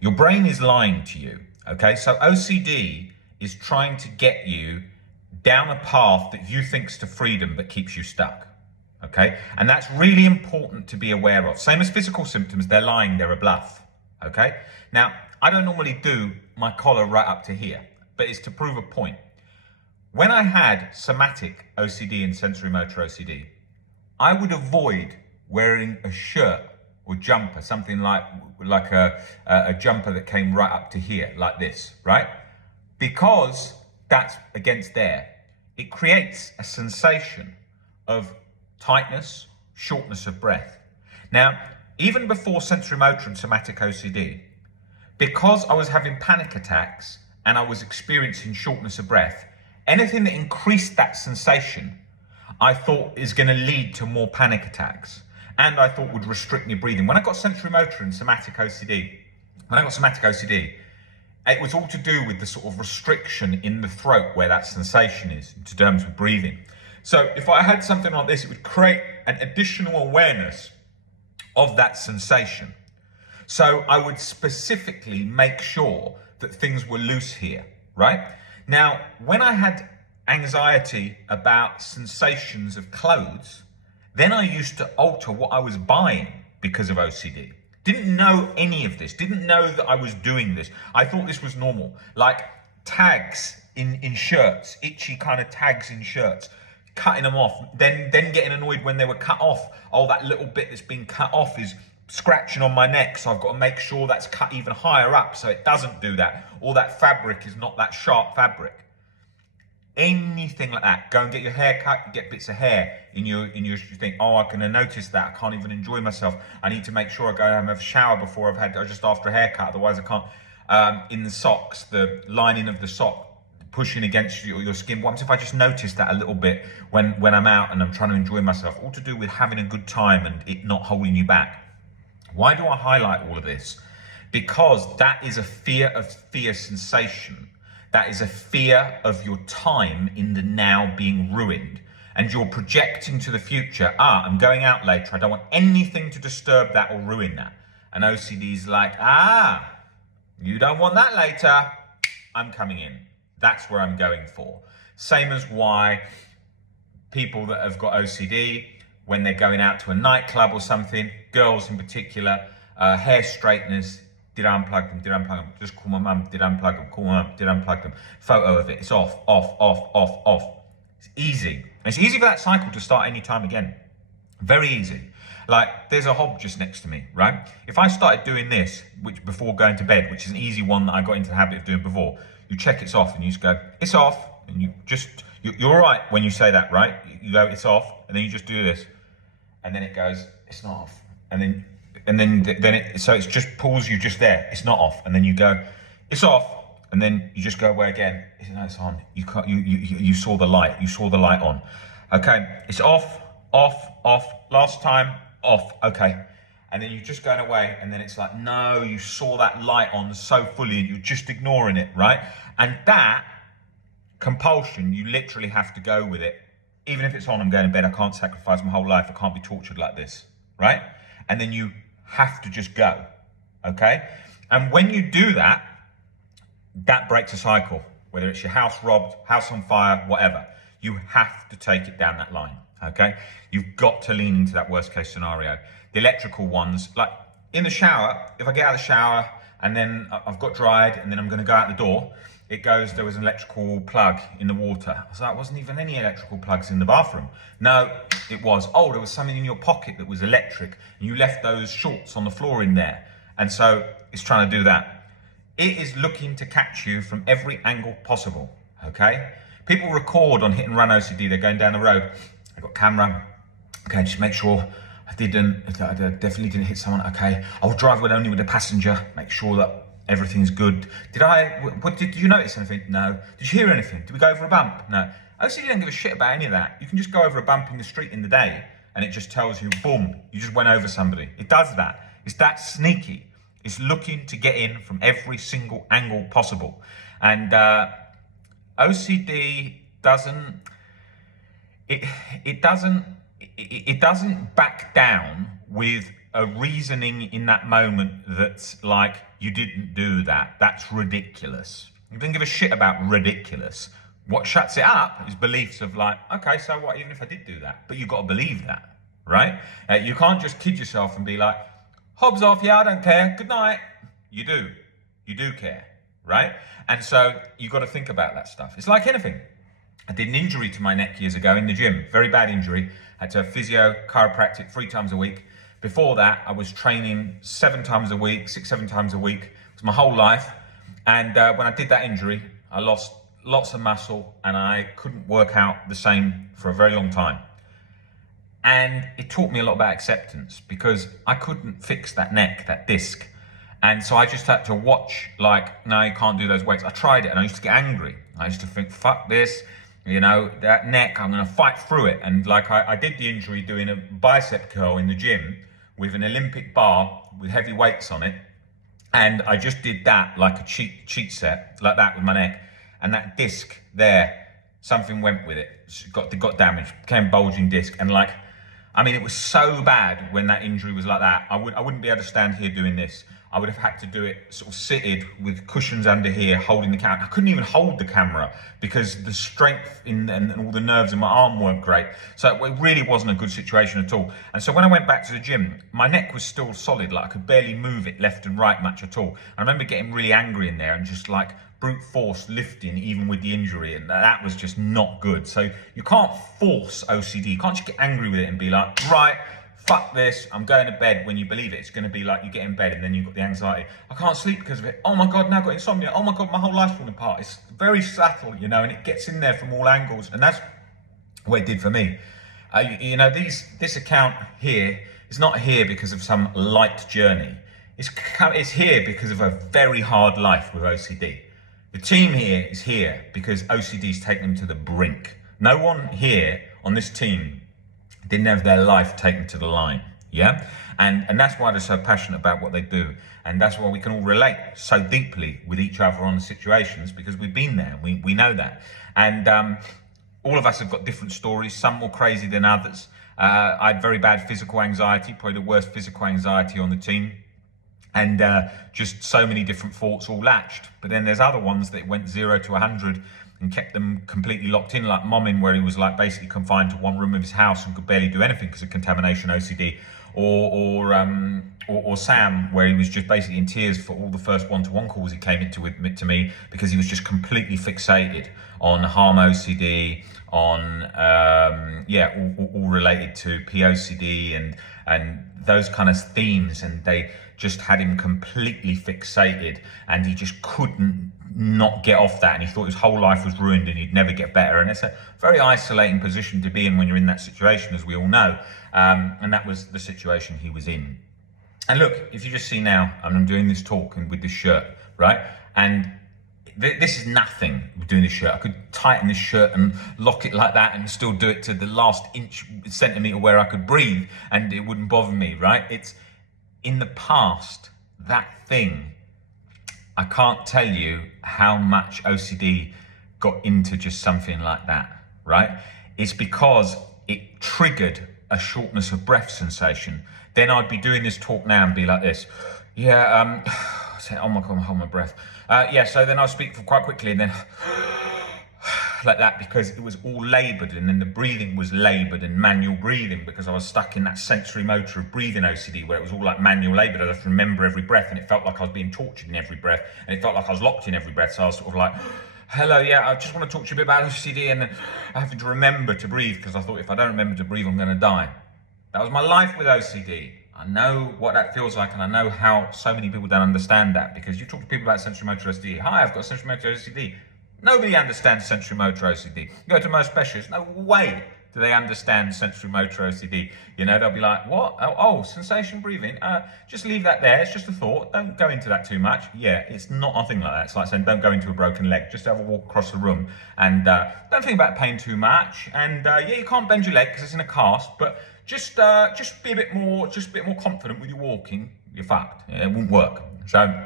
Your brain is lying to you, okay? So OCD is trying to get you down a path that you think's to freedom but keeps you stuck, okay? And that's really important to be aware of. Same as physical symptoms, they're lying, they're a bluff, okay? Now, I don't normally do my collar right up to here, but it's to prove a point. When I had somatic OCD and sensory motor OCD, I would avoid wearing a shirt or jumper, something like a jumper that came right up to here, like this, right? Because that's against air. It creates a sensation of tightness, shortness of breath. Now, even before sensory motor and somatic OCD, because I was having panic attacks and I was experiencing shortness of breath, anything that increased that sensation, I thought is going to lead to more panic attacks, and I thought would restrict my breathing. When I got sensory motor and somatic OCD, it was all to do with the sort of restriction in the throat where that sensation is, in terms of breathing. So if I had something like this, it would create an additional awareness of that sensation. So I would specifically make sure that things were loose here, right? Now, when I had anxiety about sensations of clothes, then I used to alter what I was buying because of OCD. Didn't know any of this, didn't know that I was doing this. I thought this was normal. Like tags in shirts, itchy kind of tags in shirts, cutting them off, then getting annoyed when they were cut off. Oh, that little bit that's been cut off is scratching on my neck, so I've got to make sure that's cut even higher up so it doesn't do that. Or that fabric is not that sharp fabric. Anything like that. Go and get your hair cut, you get bits of hair in your you think, oh, I'm gonna notice that, I can't even enjoy myself. I need to make sure I go and have a shower before just after a haircut, otherwise I can't. In the socks, the lining of the sock pushing against your skin. What if I just notice that a little bit when I'm out and I'm trying to enjoy myself? All to do with having a good time and it not holding you back. Why do I highlight all of this? Because that is a fear of fear sensation. That is a fear of your time in the now being ruined. And you're projecting to the future, I'm going out later, I don't want anything to disturb that or ruin that. And OCD's like, you don't want that later, I'm coming in. That's where I'm going for. Same as why people that have got OCD, when they're going out to a nightclub or something, girls in particular, hair straighteners, did I unplug them? Did I unplug them? Just call my mum, did I unplug them? Call my mum, did I unplug them? Photo of it, it's off, off, off, off, off. It's easy. It's easy for that cycle to start any time again. Very easy. Like, there's a hob just next to me, right? If I started doing this, which before going to bed, which is an easy one that I got into the habit of doing before, you check it's off and you just go, it's off. And you're all right when you say that, right? You go, it's off. And then you just do this. And then it goes, it's not off. And then so it just pulls you just there. It's not off. And then you go, it's off. And then you just go away again. No, it's on. You saw the light. You saw the light on. Okay, it's off, off, off. Last time, off. Okay. And then you're just going away. And then it's like, no, you saw that light on so fully and you're just ignoring it, right? And that compulsion, you literally have to go with it. Even if it's on, I'm going to bed, I can't sacrifice my whole life, I can't be tortured like this, right? And then you have to just go, okay? And when you do that, that breaks a cycle, whether it's your house robbed, house on fire, whatever. You have to take it down that line, okay? You've got to lean into that worst case scenario. The electrical ones, like in the shower, if I get out of the shower and then I've got dried and then I'm gonna go out the door, it goes, there was an electrical plug in the water. I was like, wasn't even any electrical plugs in the bathroom. No, it was. Oh, there was something in your pocket that was electric and you left those shorts on the floor in there. And so it's trying to do that. It is looking to catch you from every angle possible, okay? People record on hit and run OCD, they're going down the road. They've got camera. Okay, just make sure I definitely didn't hit someone. Okay, I'll drive only with a passenger, make sure that everything's good. Did you notice anything? No. Did you hear anything? Did we go over a bump? No. OCD don't give a shit about any of that. You can just go over a bump in the street in the day and it just tells you, boom, you just went over somebody. It does that. It's that sneaky. It's looking to get in from every single angle possible. And OCD doesn't back down with a reasoning in that moment that's like, you didn't do that, that's ridiculous. You don't give a shit about ridiculous. What shuts it up is beliefs of like, okay, so what, even if I did do that? But you've got to believe that, right? You can't just kid yourself and be like, Hobbs off, yeah, I don't care, good night. You do care, right? And so you've got to think about that stuff. It's like anything. I did an injury to my neck years ago in the gym, very bad injury. Had to have physio, chiropractic 3 times a week. Before that, I was training 7 times a week, 6, 7 times a week. It was my whole life. And when I did that injury, I lost lots of muscle and I couldn't work out the same for a very long time. And it taught me a lot about acceptance because I couldn't fix that neck, that disc. And so I just had to watch, like, no, you can't do those weights. I tried it and I used to get angry. I used to think, fuck this, you know, that neck, I'm gonna fight through it. And like I did the injury doing a bicep curl in the gym with an Olympic bar with heavy weights on it. And I just did that like a cheat set, like that with my neck. And that disc there, something went with it. It got damaged, became bulging disc. And like, I mean, it was so bad when that injury was like that. I wouldn't be able to stand here doing this. I would have had to do it sort of seated with cushions under here, holding the camera. I couldn't even hold the camera because the strength and all the nerves in my arm weren't great. So it really wasn't a good situation at all. And so when I went back to the gym, my neck was still solid. Like I could barely move it left and right much at all. I remember getting really angry in there and just like brute force lifting even with the injury, and that was just not good. So you can't force OCD. You can't just get angry with it and be like, right, fuck this, I'm going to bed. When you believe it, it's going to be like you get in bed and then you've got the anxiety. I can't sleep because of it. Oh my God, now I've got insomnia. Oh my God, my whole life's falling apart. It's very subtle, you know, and it gets in there from all angles. And that's what it did for me. You know, this account here is not here because of some light journey. It's here because of a very hard life with OCD. The team here is here because OCD's taken them to the brink. No one here on this team didn't have their life taken to the line, yeah? And that's why they're so passionate about what they do. And that's why we can all relate so deeply with each other on the situations, because we've been there, we know that. And all of us have got different stories, some more crazy than others. I had very bad physical anxiety, probably the worst physical anxiety on the team. And just so many different thoughts all latched. But then there's other ones that went 0 to 100 and kept them completely locked in, like Momin, where he was like basically confined to one room of his house and could barely do anything because of contamination OCD, or Sam, where he was just basically in tears for all the first one-to-one calls he came into with to me because he was just completely fixated on harm OCD, on all related to POCD and those kind of themes, and they just had him completely fixated, and he just couldn't not get off that, and he thought his whole life was ruined and he'd never get better. And it's a very isolating position to be in when you're in that situation, as we all know, and that was the situation he was in. And look, if you just see now, I'm doing this talk and with this shirt, right? And this is nothing doing this shirt. I could tighten this shirt and lock it like that and still do it to the last centimeter where I could breathe and it wouldn't bother me, right? It's in the past, that thing, I can't tell you how much OCD got into just something like that, right? It's because it triggered a shortness of breath sensation. Then I'd be doing this talk now and be like this. Yeah, oh my God, hold my breath. So then I'll speak for quite quickly and then like that, because it was all laboured, and then the breathing was laboured and manual breathing because I was stuck in that sensory motor of breathing OCD where it was all like manual labour. I had to remember every breath, and it felt like I was being tortured in every breath, and it felt like I was locked in every breath. So I was sort of like, hello, yeah, I just want to talk to you a bit about OCD, and then I have to remember to breathe because I thought if I don't remember to breathe, I'm going to die. That was my life with OCD. I know what that feels like, and I know how so many people don't understand that, because you talk to people about sensory motor OCD. Hi, I've got sensory motor OCD. Nobody understands sensory motor OCD. You go to most specialists, no way do they understand sensory motor OCD. You know, they'll be like, what? Oh, sensation breathing. Just leave that there. It's just a thought. Don't go into that too much. Yeah, it's not a thing like that. It's like saying don't go into a broken leg. Just have a walk across the room and don't think about pain too much. And you can't bend your leg because it's in a cast, but just be a bit more confident with your walking. You're fucked. It won't work. So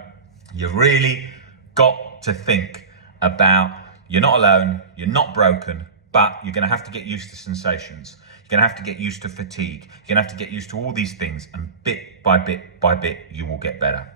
you really got to think about, you're not alone, you're not broken, but you're going to have to get used to sensations. You're You're going to have to get used to fatigue. You're going to have to get used to all these things, and bit by bit by bit, you will get better.